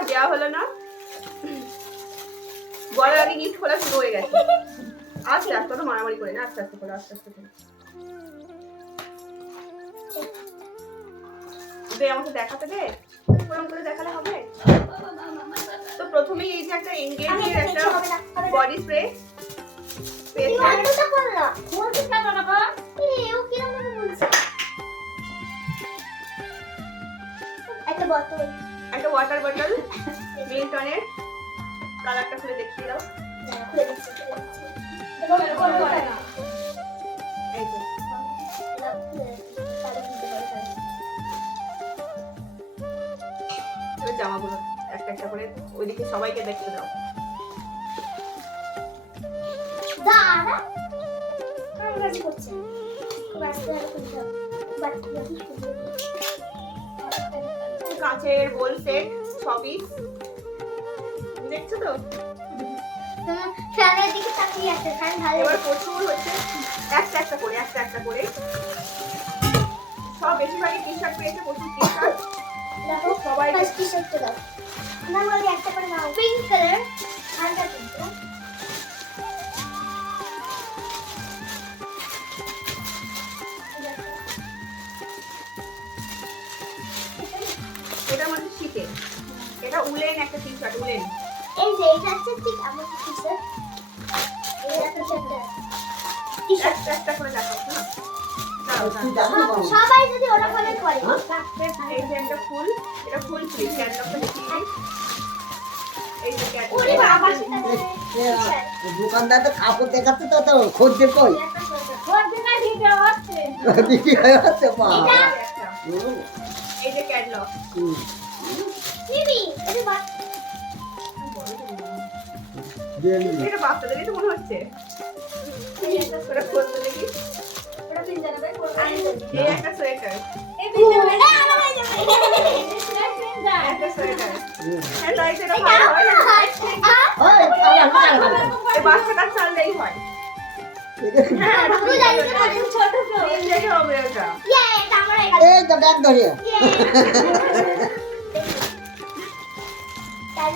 আর দেওয়া হলো না, বলার আগে গিফট খোলা শুরু হয়ে গেছে। আস্তে আস্তে তো মারামারি করে না, আস্তে আস্তে খোলা, আস্তে আস্তে খোলা। দে আমাকে দেখাতে দে, ওরকম করে দেখালে হবে। তো প্রথমেই এই যে একটা এনগেজের একটা বডি স্প্রে একটা ওয়াটার বটল মিল্টনের, কালারটা খুলে দেখিয়ে দাও। এই তো এবার জামাগুলো একটা একটা করে ওইদিকে সবাইকে দেখতে দাও। কাঁচের গোল সেট 6 পিস, দেখছো তো? এবার প্রচুর হচ্ছে একটা একটা করে সব বেশিরভাগই টি শার্ট পেয়েছে, প্রচুর টি শার্ট। সবাই টি শার্টটা দাও না, বলি একটা করে নাও। পিঙ্ক কালার, হালকা পিঙ্ক। এটা মানে শীতের, এটা উলেন একটা টি শার্ট, উলেন। এই যে এটা হচ্ছে ঠিক আমার টি শার্ট, এই একটা টি শার্ট একটা করে দেখাও না। সবাই যদি ওরা ফলো করে। এই যে একটা ফুল, এটা ফুল স্লিভ ক্যাটলগটা দেখিয়ে দিই। এই যে ওরে ক্যাটলগ, বাবা, সেটা দোকানদার তো কাপড় দেখাচ্ছে তো খদ্দের কই বিক্রি হয়ে যাচ্ছে মা। এই যে ক্যাটলগ, দিদি এটা বাট এটা বাচ্চাদেরই তো মনে হচ্ছে। ওটা খুলতে দেখি, ওটা পিন জানাবে এই একটা সোয়েটার, এই পিন জানাবে না আমার হয়ে যাবে একটা সোয়েটার। হ্যাঁ তাই সেটা ভালো হয় না, এই বাচ্চা কাচ্চা আনলেই হয়। হ্যাঁ পুরো জানিতে পারে ছোট তো তিন জায়গায় হবে ওটা। এটা আমার এই তো ব্যাগ ধরিয়া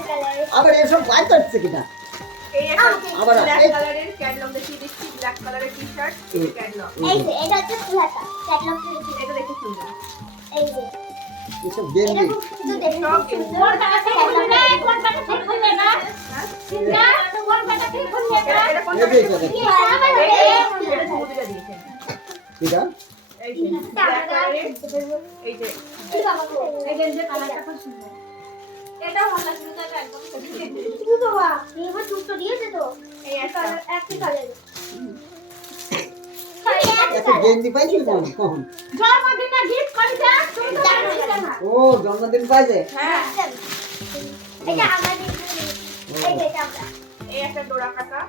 কালার আবার এসব বাইর করছে কিনা এই একটা আবার ব্ল্যাক এই- কালারের ক্যাটলগ দেখিয়ে দিচ্ছি, ব্ল্যাক কালারের টি শার্ট, ক্যাটলগ। এই যে এটা হচ্ছে ফুলাটা ক্যাটালগ এটা দেখে সুন্দর। এই যে এসব এটা গেঞ্জি খুব সুন্দর দেখতে সব গেঞ্জি। কোন টাকা থেকে খুলবে কোন টাকা থেকে খুলবে না হ্যাঁ? না কোন টাকা থেকে খুলবে না এটা কোন এই যে এটা দেখো। এটা সুবিধা দিয়েছে। এটা এই যে ব্ল্যাক কালারের, এই যে এই গেঞ্জির কালারটা খুব সুন্দর এটা ভালো লাগছে তো একদম শুধু তো বাবা এবার দুটো দিয়েছে তো এই একটা একই কালার একটা গেঞ্জি পাইছিল কখন জন্মদিনে গিফট করে যা তুমি তো জানিস না ও জন্মদিন পাইছে হ্যাঁ এটা আমাদের এই যে এটা আমরা এই একটা ডোরা কাটা।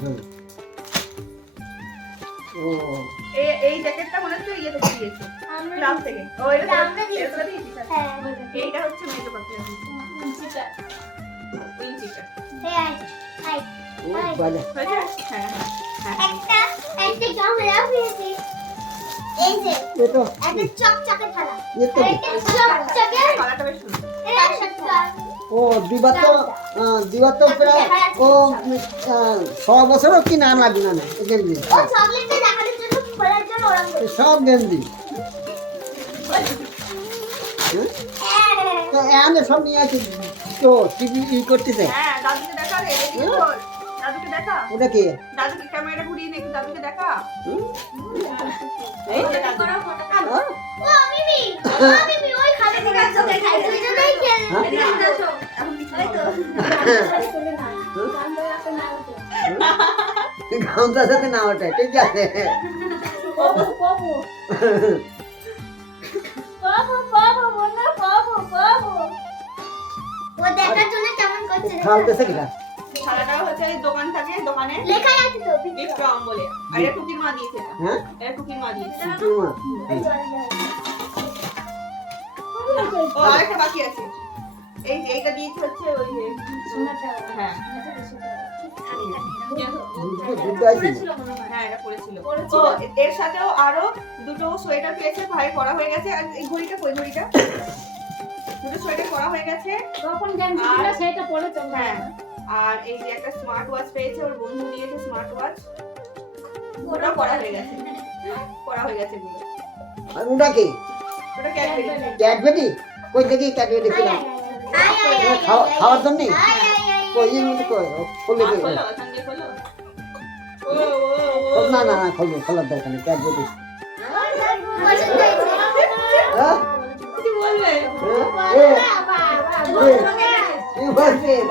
হুম। ও এই জ্যাকেটটা মনে হচ্ছে ইয়ে থেকে দিয়েছে, ক্লাস থেকে। ও এটা আমরা দিয়েছি। এটা দিয়েছি। হ্যাঁ এইটা হচ্ছে মেজো পাখি, সেটা উইঞ্চিটা। হ্যাঁ হাই ও বাজা হয়েছে? হ্যাঁ হ্যাঁ হ্যাঁ। একটা গামলা পেয়েছি এই যে এতো একটা চকচকে থালা এতো একটা চকচকে কালারটা বেশ সুন্দর। ও দিবার তো প্রায় ও 6 বছরও কি না লাগবে না এই গেঞ্জি ও চকলেটটা দেখানোর জন্য খোলার জন্য ওরকম করে সব গেঞ্জি তো এখানে সব নিয়ে আছে তো টিভি ই করতেছে হ্যাঁ দাদুকে দেখা রে, দেখি তোর দাদুকে দেখা, ওটা কি দাদুকে ক্যামেরাটা ঘুরিয়ে নে, একটু দাদুকে দেখা। হুম? এই যে দাদু। হ্যাঁ? ও মিমি ওই খালি থেকে চোখে খাইছে ওই জন্যই খেলে হ্যাঁ? এদিকে আসো এখন কিছু এই তো গামছা সাথে না ওটা ঠিক আছে বাবু বাবু বাবু বাবু বলনা বাবু বাবু ও দেখার জন্য কেমন করছে খাওয়াতেছে কিনা সারাটাও হচ্ছে এই দোকান থাকে, দোকানে লেখাই আছে তো গিফট কম বলে। আর এটা টুকির মা দিয়েছে, এটা হ্যাঁ এটা টুকির মা দিয়েছে। তোমার ও আরেকটা বাকি আছে, এই যে এইটা দিয়েছে হচ্ছে ওই যে হ্যাঁ দুটো আছে হ্যাঁ এটা পড়েছিল। ও এর সাথেও আরো দুটো সোয়েটার পেয়েছে, ভাই পরা হয়ে গেছে। আর এই ঘড়িটা কই, ঘড়িটা দুটো সোয়েটার পরা হয়ে হয়ে গেছে। তখন গেম ছিল সেটা পরে চলে হ্যাঁ, আর এই যে একটা স্মার্ট ওয়াচ পেয়েছে, ওর বন্ধু নিয়েছে স্মার্ট ওয়াচ। ওটা পড়া হয়ে গেছে, পড়া হয়ে গেছে পুরো। আর ওটা কি ওটা ক্যাডবেরি। ক্যাডবেরি? কই দেখি ক্যাডবেরি ছিলাম খাওয়ার জন্য। কই এর মধ্যে কই খুলে দিই। খোলো, ওখান দিয়ে খোলো। না না না খুলবে, খোলার দরকার নেই ক্যাডবেরি। পছন্দ হয়েছে হ্যাঁ কিছু বলবে? কি বলছিস?